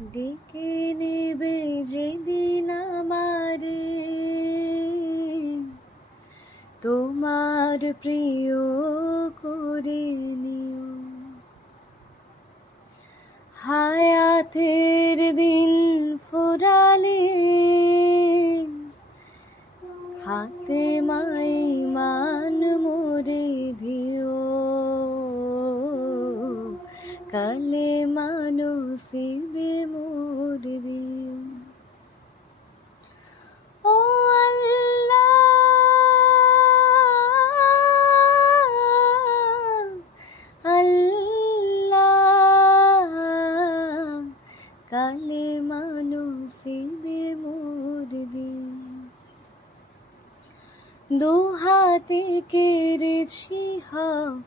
ডেকে নেবে যেদিন আমারে তোমার প্রিয় করে নিও। হায়াতের দিন ফুরালে হাতে মাই মান মোরে দিও। কালে মানসিবে মোর দিও। ও আল্লাহ, আল্লাহ, কালে মানসিবে মোর দিও। দুহাতে কেড়েছি হক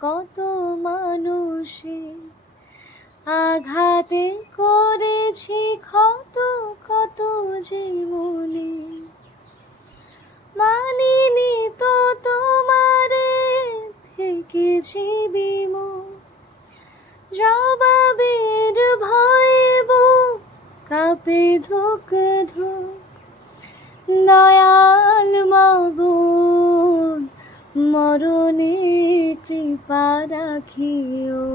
কত মানুষে, আঘাতে করেছি ক্ষত কত জীবনে। মানিনি তো তোমারে থেকেছি বিমুখ, জবাবের ভয়ে বুক কাঁপে ধুক ধুক। দয়াল মাবুদ মরণে কৃপা রাখিও।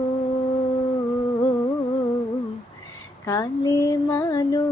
কালে মানো